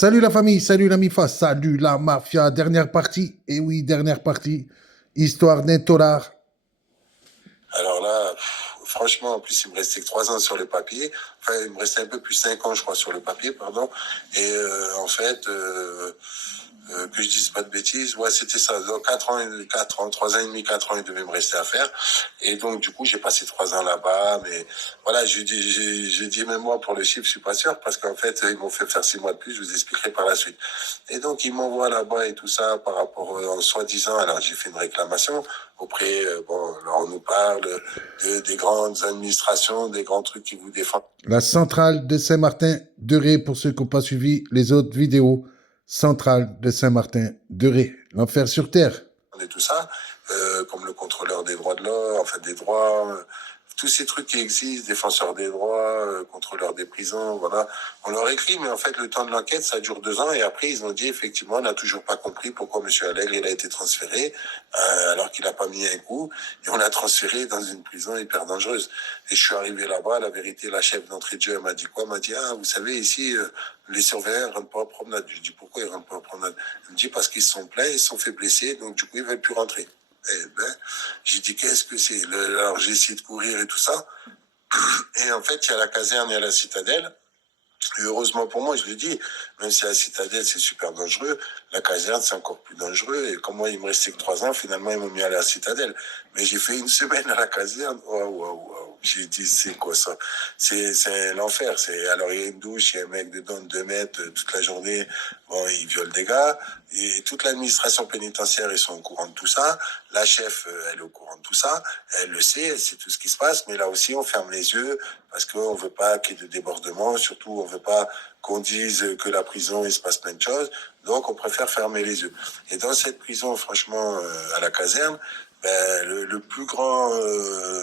Salut la famille, salut la MIFA, salut la mafia. Dernière partie, et oui, dernière partie. Histoire d'un tolard. Alors là, franchement, en plus, il me restait que 3 ans sur le papier. Enfin, il me restait un peu plus 5 ans, je crois, sur le papier, pardon. Et en fait, que je dise pas de bêtises, ouais, c'était ça. Donc 4 ans, 3 ans et demi, 4 ans, il devait me rester à faire. Et donc, du coup, j'ai passé 3 ans là-bas. Mais voilà, j'ai dit même moi, pour le chiffre, je suis pas sûr, parce qu'en fait, ils m'ont fait faire 6 mois de plus, je vous expliquerai par la suite. Et donc, ils m'envoient là-bas et tout ça par rapport, en soi-disant, alors j'ai fait une réclamation auprès, bon, alors on nous parle des grandes administrations, des grands trucs qui vous défendent. La centrale de Saint-Martin-de-Ré, pour ceux qui n'ont pas suivi les autres vidéos. Centrale de Saint-Martin-de-Ré. L'enfer sur terre. Et tout ça, comme le contrôleur des droits de l'homme, en fait des droits, tous ces trucs qui existent, défenseur des droits, contrôleur des prisons, voilà. On leur écrit, mais en fait le temps de l'enquête, ça dure 2 ans, et après ils ont dit effectivement, on n'a toujours pas compris pourquoi M. Allègre il a été transféré, alors qu'il n'a pas mis un coup, et on l'a transféré dans une prison hyper dangereuse. Et je suis arrivé là-bas, la vérité, la chef d'entrée de jeu elle m'a dit quoi? Elle m'a dit, ah, vous savez, ici, les surveillants ne rentrent pas en promenade. Je dis, pourquoi ils rentrent pas en promenade? Elle me dit, parce qu'ils se sont plaints, ils se sont fait blesser, donc du coup, ils veulent plus rentrer. Eh ben, j'ai dit, qu'est-ce que c'est? Alors, j'ai essayé de courir et tout ça. Et en fait, il y a la caserne et à la citadelle. Et heureusement pour moi, je l'ai dit, même si la citadelle, c'est super dangereux, la caserne, c'est encore plus dangereux. Et comme moi, il me restait que 3 ans, finalement, ils m'ont mis à la citadelle. Mais j'ai fait une semaine à la caserne. Waouh, waouh, waouh. J'ai dit, c'est quoi ça? C'est l'enfer. Alors, il y a une douche, il y a un mec dedans de 2 mètres toute la journée. Bon, il viole des gars. Et toute l'administration pénitentiaire, ils sont au courant de tout ça. La chef, elle est au courant de tout ça. Elle le sait, elle sait tout ce qui se passe. Mais là aussi, on ferme les yeux parce qu'on veut pas qu'il y ait de débordement. Surtout, on veut pas qu'on dise que la prison, il se passe plein de choses. Donc, on préfère fermer les yeux. Et dans cette prison, franchement, à la caserne, ben, le plus grand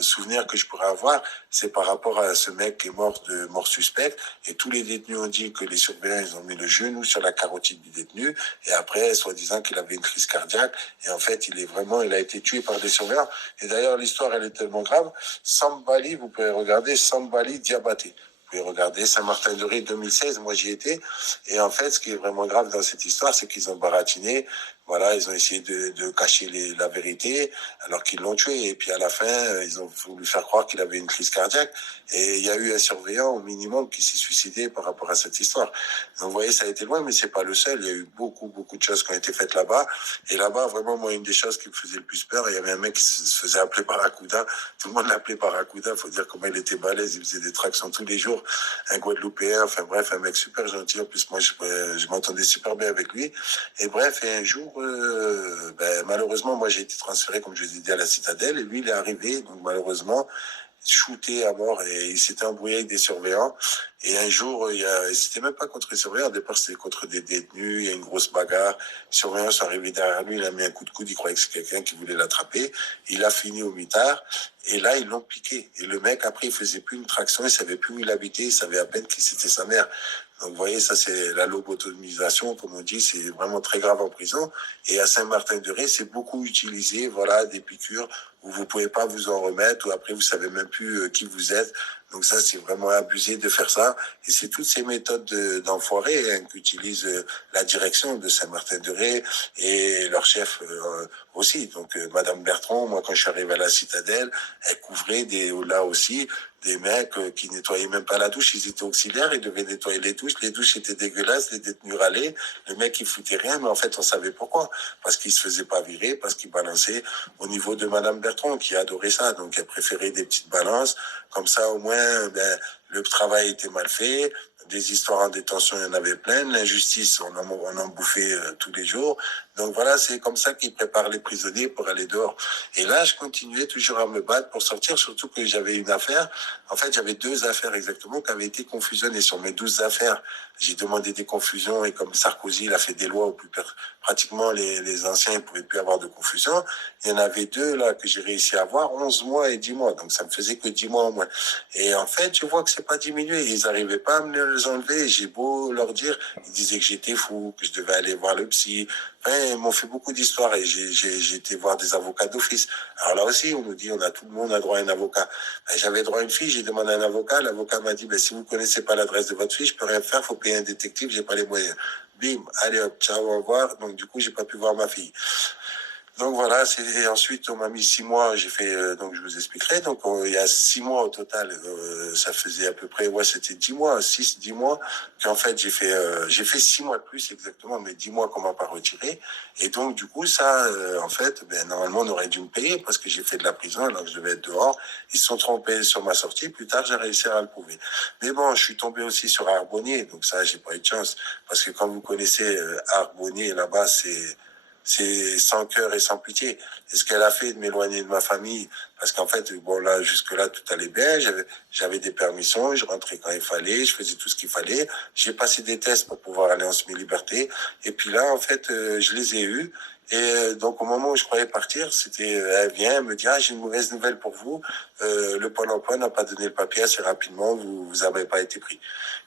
souvenir que je pourrais avoir, c'est par rapport à ce mec qui est mort de mort suspecte. Et tous les détenus ont dit que les surveillants, ils ont mis le genou sur la carotide du détenu. Et après, soi-disant qu'il avait une crise cardiaque. Et en fait, il a été tué par des surveillants. Et d'ailleurs, l'histoire, elle est tellement grave. Sambali, vous pouvez regarder, Sambali Diabaté. Vous pouvez regarder Saint-Martin-de-Ré 2016, moi j'y étais. Et en fait, ce qui est vraiment grave dans cette histoire, c'est qu'ils ont baratiné. Voilà, ils ont essayé de cacher la vérité, alors qu'ils l'ont tué. Et puis à la fin, ils ont voulu faire croire qu'il avait une crise cardiaque. Et il y a eu un surveillant au minimum qui s'est suicidé par rapport à cette histoire. Donc vous voyez, ça a été loin, mais c'est pas le seul. Il y a eu beaucoup, beaucoup de choses qui ont été faites là-bas. Et là-bas, vraiment, moi, une des choses qui me faisait le plus peur, il y avait un mec qui se faisait appeler Barracuda. Tout le monde l'appelait Barracuda. Il faut dire comment il était balèze. Il faisait des tractions tous les jours. Un Guadeloupéen, enfin bref, un mec super gentil. En plus, moi, je m'entendais super bien avec lui. Et bref, et un jour, malheureusement, moi, j'ai été transféré, comme je vous ai dit, à la citadelle. Et lui, il est arrivé, donc malheureusement, shooté à mort, et il s'était embrouillé avec des surveillants. Et un jour, c'était même pas contre les surveillants, au départ c'était contre des détenus, il y a une grosse bagarre. Les surveillants sont arrivés derrière lui, il a mis un coup de coude, il croyait que c'était quelqu'un qui voulait l'attraper. Il a fini au mitard, et là ils l'ont piqué. Et le mec, après, il faisait plus une traction, il savait plus où il habitait, il savait à peine qui c'était sa mère. Donc vous voyez, ça c'est la lobotomisation, comme on dit, c'est vraiment très grave en prison. Et à Saint-Martin-de-Ré, c'est beaucoup utilisé, voilà, des piqûres où vous pouvez pas vous en remettre, ou après vous savez même plus qui vous êtes. Donc ça, c'est vraiment abusé de faire ça. Et c'est toutes ces méthodes d'enfoirés qu'utilise la direction de Saint-Martin-de-Ré et leur chef aussi. Donc Madame Bertrand, moi quand je suis arrivé à la citadelle, elle couvrait là aussi des mecs qui nettoyaient même pas la douche, ils étaient auxiliaires, ils devaient nettoyer les douches étaient dégueulasses, les détenus râlaient, le mec il foutait rien, mais en fait on savait pourquoi, parce qu'il se faisait pas virer, parce qu'il balançait au niveau de Madame Bertrand, qui adorait ça, donc elle préférait des petites balances, comme ça au moins le travail était mal fait, des histoires en détention, il y en avait plein, l'injustice, on en bouffait tous les jours, donc voilà, c'est comme ça qu'ils préparent les prisonniers pour aller dehors. Et là, je continuais toujours à me battre pour sortir, surtout que j'avais une affaire. En fait, j'avais 2 affaires exactement qui avaient été confusionnées. Sur mes 12 affaires, j'ai demandé des confusions et comme Sarkozy, il a fait des lois où pratiquement les anciens ne pouvaient plus avoir de confusion. Il y en avait 2 là que j'ai réussi à avoir, 11 mois et 10 mois. Donc ça me faisait que 10 mois au moins. Et en fait, je vois que c'est pas diminué. Ils n'arrivaient pas à me les enlever. J'ai beau leur dire, ils disaient que j'étais fou, que je devais aller voir le psy. Enfin, ils m'ont fait beaucoup d'histoires et j'ai été voir des avocats d'office. Alors là aussi, on nous dit, tout le monde a droit à un avocat. Ben, j'avais droit à une fille, j'ai demandé à un avocat. L'avocat m'a dit, ben, si vous connaissez pas l'adresse de votre fille, je peux rien faire, faut payer un détective, j'ai pas les moyens. Bim, allez hop, ciao, au revoir. Donc du coup, j'ai pas pu voir ma fille. Donc voilà, et ensuite on m'a mis 6 mois, j'ai fait, donc je vous expliquerai, donc il y a 6 mois au total, ça faisait à peu près, c'était 10 mois, 10 mois, qu'en fait j'ai fait 6 mois de plus exactement, mais 10 mois qu'on m'a pas retiré, et donc du coup ça, en fait, normalement on aurait dû me payer parce que j'ai fait de la prison alors que je devais être dehors, ils se sont trompés sur ma sortie, plus tard j'ai réussi à le prouver. Mais bon, je suis tombé aussi sur Arbonnier, donc ça j'ai pas eu de chance, parce que quand vous connaissez Arbonnier, là-bas c'est sans cœur et sans pitié. Et ce qu'elle a fait de m'éloigner de ma famille, parce qu'en fait, bon là, jusque-là, tout allait bien, j'avais des permissions, je rentrais quand il fallait, je faisais tout ce qu'il fallait, j'ai passé des tests pour pouvoir aller en semi-liberté, et puis là, en fait, je les ai eus, et donc au moment où je croyais partir, elle vient, elle me dit, j'ai une mauvaise nouvelle pour vous, le Pôle emploi n'a pas donné le papier assez rapidement, vous avez pas été pris.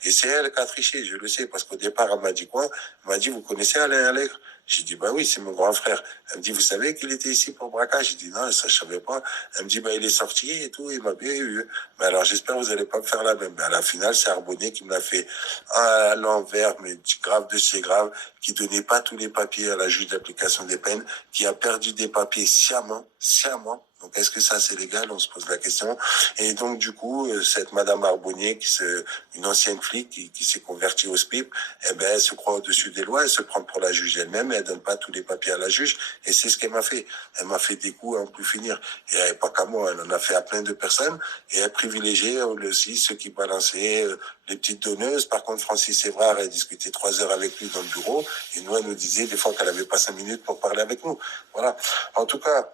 Et c'est elle qui a triché, je le sais, parce qu'au départ, elle m'a dit quoi? Elle m'a dit, vous connaissez Alain Allègre? J'ai dit, bah oui, c'est mon grand frère. Elle me dit, vous savez qu'il était ici pour braquage? J'ai dit, non, ça, je savais pas. Elle me dit, bah, il est sorti et tout, il m'a bien eu. Mais alors, j'espère que vous allez pas me faire la même. Mais à la finale, c'est Arbonnier qui me l'a fait à l'envers, mais grave de chez grave, qui donnait pas tous les papiers à la juge d'application des peines, qui a perdu des papiers sciemment. Donc, est-ce que ça, c'est légal? On se pose la question. Et donc, du coup, cette Madame Arbonnier, une ancienne flic qui s'est convertie au SPIP, elle se croit au-dessus des lois, elle se prend pour la juge elle-même, elle donne pas tous les papiers à la juge. Et c'est ce qu'elle m'a fait. Elle m'a fait des coups à en plus finir. Et elle n'est pas qu'à moi, elle en a fait à plein de personnes. Et elle privilégiait aussi ceux qui balançaient les petites donneuses. Par contre, Francis Évrard, elle discutait 3 heures avec lui dans le bureau. Et nous, elle nous disait des fois qu'elle avait pas 5 minutes pour parler avec nous. Voilà. En tout cas,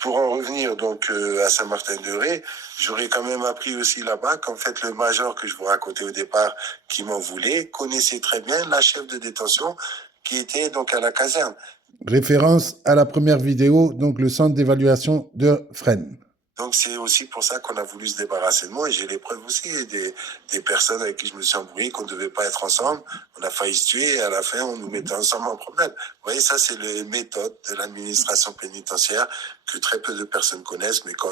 pour en revenir donc à Saint-Martin-de-Ré, j'aurais quand même appris aussi là-bas qu'en fait le major que je vous racontais au départ, qui m'en voulait, connaissait très bien la chef de détention qui était donc à la caserne. Référence à la première vidéo, donc le centre d'évaluation de Fresnes. Donc c'est aussi pour ça qu'on a voulu se débarrasser de moi, et j'ai les preuves aussi, des personnes avec qui je me suis embrouillé, qu'on ne devait pas être ensemble, on a failli se tuer, et à la fin on nous mettait ensemble en problème. Vous voyez, ça c'est les méthodes de l'administration pénitentiaire que très peu de personnes connaissent, mais quand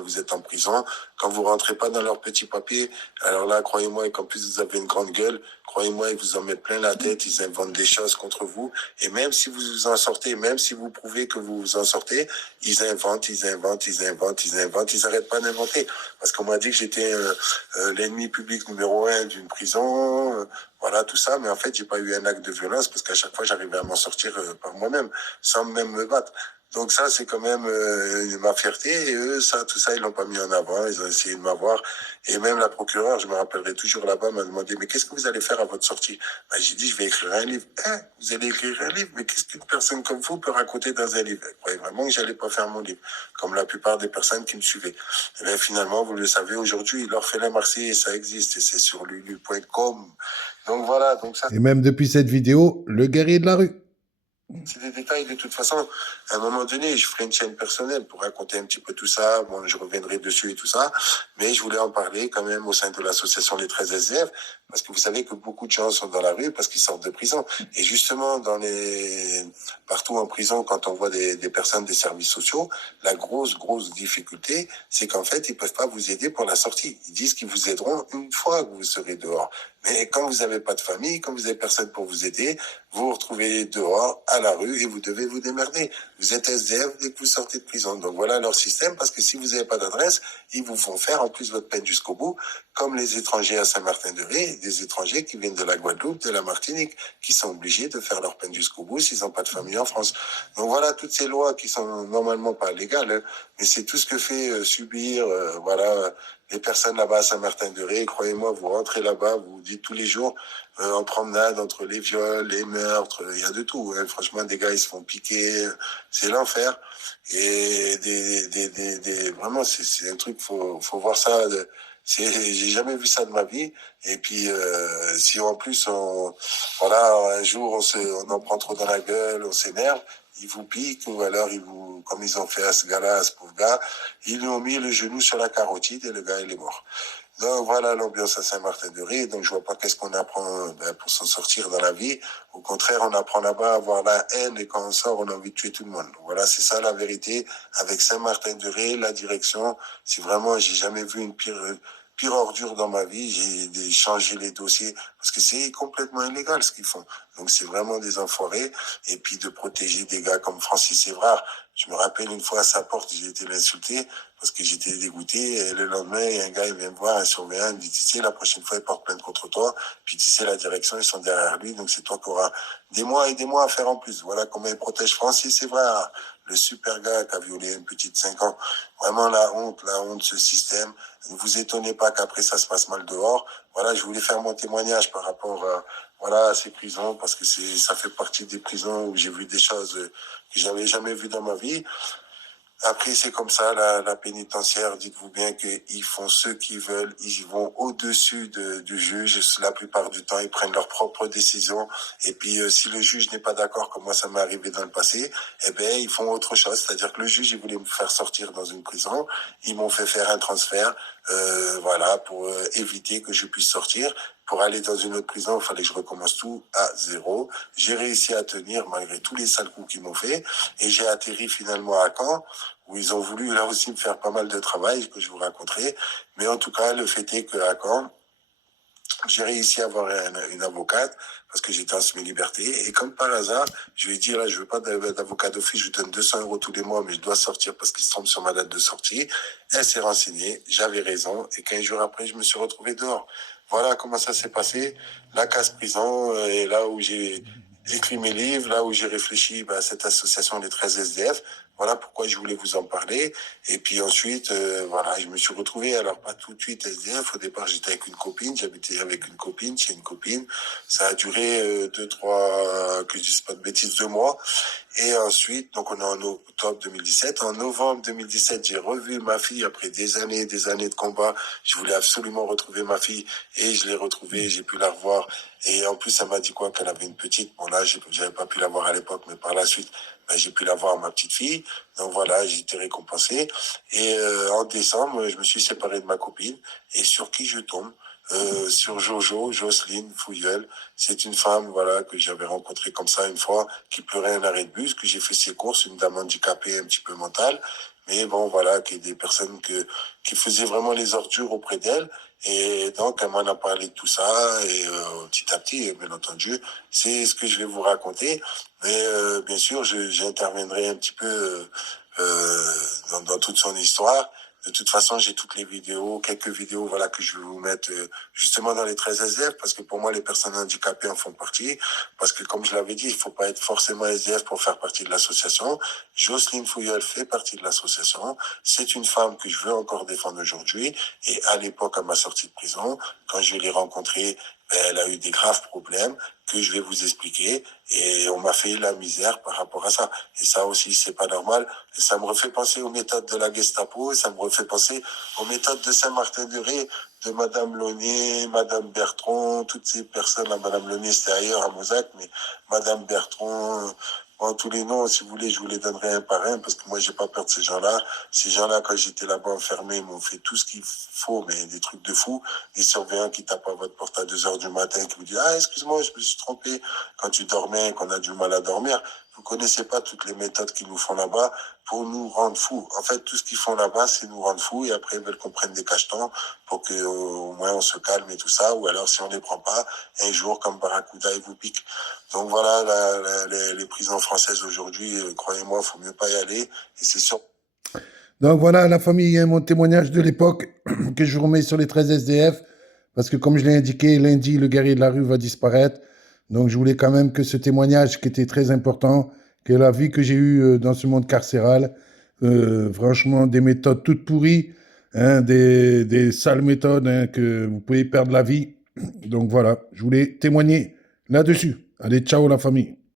vous êtes en prison, quand vous rentrez pas dans leurs petits papiers, alors là, croyez-moi, et qu'en plus vous avez une grande gueule, croyez-moi, ils vous en mettent plein la tête, ils inventent des choses contre vous, et même si vous vous en sortez, même si vous prouvez que vous vous en sortez, ils inventent, ils n'arrêtent pas d'inventer. Parce qu'on m'a dit que j'étais l'ennemi public numéro 1 d'une prison, voilà, tout ça, mais en fait, j'ai pas eu un acte de violence parce qu'à chaque fois, j'arrivais à m'en sortir par moi-même, sans même me battre. Donc ça, c'est quand même ma fierté. Et eux, tout ça, ils l'ont pas mis en avant. Ils ont essayé de m'avoir. Et même la procureure, je me rappellerai toujours là-bas, m'a demandé, mais qu'est-ce que vous allez faire à votre sortie? Ben, j'ai dit, je vais écrire un livre. Hein, vous allez écrire un livre? Mais qu'est-ce qu'une personne comme vous peut raconter dans un livre? Vous croyez vraiment que j'allais pas faire mon livre, comme la plupart des personnes qui me suivaient. Et bien, finalement, vous le savez, aujourd'hui, l'orphelin marseillais, ça existe. Et c'est sur lulu.com. Donc voilà. Donc ça. Et même depuis cette vidéo, le guerrier de la rue. C'est des détails, de toute façon. À un moment donné, je ferai une chaîne personnelle pour raconter un petit peu tout ça. Bon, je reviendrai dessus et tout ça. Mais je voulais en parler quand même au sein de l'association Les 13 SDF. Parce que vous savez que beaucoup de gens sont dans la rue parce qu'ils sortent de prison. Et justement, partout en prison, quand on voit des personnes des services sociaux, la grosse difficulté, c'est qu'en fait, ils peuvent pas vous aider pour la sortie. Ils disent qu'ils vous aideront une fois que vous serez dehors. Mais quand vous n'avez pas de famille, quand vous n'avez personne pour vous aider, vous vous retrouvez dehors, à la rue, et vous devez vous démerder. Vous êtes SDF dès que vous sortez de prison. Donc voilà leur système, parce que si vous n'avez pas d'adresse, ils vous font faire en plus votre peine jusqu'au bout, comme les étrangers à Saint-Martin-de-Ré, des étrangers qui viennent de la Guadeloupe, de la Martinique, qui sont obligés de faire leur peine jusqu'au bout s'ils n'ont pas de famille en France. Donc voilà toutes ces lois qui sont normalement pas légales, hein, mais c'est tout ce que fait subir, voilà, les personnes là-bas à Saint-Martin-de-Ré. Croyez-moi, vous rentrez là-bas, vous vous dites tous les jours, en promenade, entre les viols, les meurtres, il y a de tout. Hein. Franchement, des gars, ils se font piquer, c'est l'enfer. Et vraiment, c'est un truc, faut voir ça. J'ai jamais vu ça de ma vie. Et puis, si en plus, voilà, un jour, on en prend trop dans la gueule, on s'énerve, ils vous piquent, ou alors comme ils ont fait à ce gars-là, à ce pauvre gars, ils lui ont mis le genou sur la carotide et le gars, il est mort. Donc voilà l'ambiance à Saint-Martin-de-Ré. Donc je vois pas qu'est-ce qu'on apprend pour s'en sortir dans la vie. Au contraire, on apprend là-bas à avoir la haine et quand on sort, on a envie de tuer tout le monde. Donc voilà, c'est ça la vérité. Avec Saint-Martin-de-Ré, la direction, c'est vraiment, j'ai jamais vu une pire ordure dans ma vie. J'ai changé les dossiers parce que c'est complètement illégal ce qu'ils font. Donc c'est vraiment des enfoirés. Et puis de protéger des gars comme Francis Évrard. Je me rappelle une fois à sa porte, j'ai été l'insulter parce que j'étais dégoûté. Et le lendemain, il y a un gars, il vient me voir, un surveillant, il me dit, tu sais, la prochaine fois, il porte plainte contre toi. Puis tu sais, la direction, ils sont derrière lui. Donc c'est toi qui auras des mois et des mois à faire en plus. Voilà comment il protège Francis Évrard, le super gars qui a violé une petite de 5 ans. Vraiment la honte, ce système. Ne vous étonnez pas qu'après ça se passe mal dehors. Voilà, je voulais faire mon témoignage par rapport à ces prisons parce que ça fait partie des prisons où j'ai vu des choses que j'avais jamais vues dans ma vie. Après, c'est comme ça, la pénitentiaire, dites-vous bien qu'ils font ce qu'ils veulent, ils vont au-dessus du juge, la plupart du temps, ils prennent leurs propres décisions, et puis si le juge n'est pas d'accord, comme moi ça m'est arrivé dans le passé, eh ben ils font autre chose, c'est-à-dire que le juge, il voulait me faire sortir dans une prison, ils m'ont fait faire un transfert, voilà, pour éviter que je puisse sortir. Pour aller dans une autre prison, il fallait que je recommence tout à zéro. J'ai réussi à tenir malgré tous les sales coups qu'ils m'ont fait, et j'ai atterri finalement à Caen, où ils ont voulu là aussi me faire pas mal de travail que je vous raconterai. Mais en tout cas, le fait est qu'à Caen, j'ai réussi à avoir une avocate parce que j'étais en semi-liberté. Et comme par hasard, je lui ai dit, là, je veux pas d'avocat d'office, je vous donne 200 € tous les mois, mais je dois sortir parce qu'il se trompe sur ma date de sortie. Elle s'est renseignée, j'avais raison. Et 15 jours après, je me suis retrouvé dehors. Voilà comment ça s'est passé. La casse-prison est là où j'ai écrit mes livres, là où j'ai réfléchi à cette association des 13 SDF. Voilà pourquoi je voulais vous en parler. Et puis ensuite, voilà, je me suis retrouvé, alors pas tout de suite SDF. Au départ, j'étais avec une copine, j'habitais avec une copine, chez une copine. Ça a duré 2, 3, que je dise pas de bêtises, 2 mois. Et ensuite, donc on est en octobre 2017. En novembre 2017, j'ai revu ma fille après des années de combat. Je voulais absolument retrouver ma fille et je l'ai retrouvée, j'ai pu la revoir. Et en plus, elle m'a dit quoi, qu'elle avait une petite. Bon là, j'avais pas pu la voir à l'époque, mais par la suite, j'ai pu la voir, ma petite fille. Donc voilà, j'ai été récompensé. Et en décembre, je me suis séparé de ma copine. Et sur qui je tombe? Sur Jocelyne Fouilleul. C'est une femme, voilà, que j'avais rencontrée comme ça une fois, qui pleurait un arrêt de bus, que j'ai fait ses courses, une dame handicapée un petit peu mentale. Mais bon, voilà, qui est des personnes qui faisaient vraiment les ordures auprès d'elle. Et donc, elle m'en a parlé de tout ça. Et petit à petit, bien entendu, c'est ce que je vais vous raconter. Mais bien sûr, j'interviendrai un petit peu dans toute son histoire. De toute façon, j'ai toutes les vidéos, quelques vidéos, voilà, que je vais vous mettre justement dans les 13 SDF, parce que pour moi, les personnes handicapées en font partie. Parce que, comme je l'avais dit, il faut pas être forcément SDF pour faire partie de l'association. Jocelyne Fouilleul fait partie de l'association. C'est une femme que je veux encore défendre aujourd'hui. Et à l'époque, à ma sortie de prison, quand je l'ai rencontrée, elle a eu des graves problèmes que je vais vous expliquer. Et on m'a fait la misère par rapport à ça. Et ça aussi, c'est pas normal. Et ça me refait penser aux méthodes de la Gestapo. Et ça me refait penser aux méthodes de Saint-Martin-de-Ré, de Madame Launier, Madame Bertrand, toutes ces personnes. Là, Madame Launier, c'était ailleurs, à Mozac, mais Madame Bertrand, bon, tous les noms, si vous voulez, je vous les donnerai un par un, parce que moi, j'ai pas peur de ces gens-là. Ces gens-là, quand j'étais là-bas enfermé, ils m'ont fait tout ce qu'il faut, mais des trucs de fou. Des surveillants qui tapent à votre porte à 2 heures du matin, qui vous disent, ah, excuse-moi, je me suis trompé quand tu dormais, qu'on a du mal à dormir. Vous connaissez pas toutes les méthodes qu'ils nous font là-bas pour nous rendre fous. En fait, tout ce qu'ils font là-bas, c'est nous rendre fous, et après, ils veulent qu'on prenne des cachetons pour que, au moins, on se calme et tout ça. Ou alors, si on les prend pas, un jour, comme Barracuda, ils vous piquent. Donc voilà, les prisons françaises aujourd'hui, croyez-moi, il faut mieux pas y aller. Et c'est sûr. Donc voilà, la famille, mon témoignage de l'époque que je vous remets sur les 13 SDF, parce que comme je l'ai indiqué, lundi, le guerrier de la rue va disparaître. Donc je voulais quand même que ce témoignage qui était très important, que la vie que j'ai eue dans ce monde carcéral, franchement, des méthodes toutes pourries, hein, des sales méthodes, hein, que vous pouvez perdre la vie. Donc voilà, je voulais témoigner là-dessus. Allez, ciao la famille.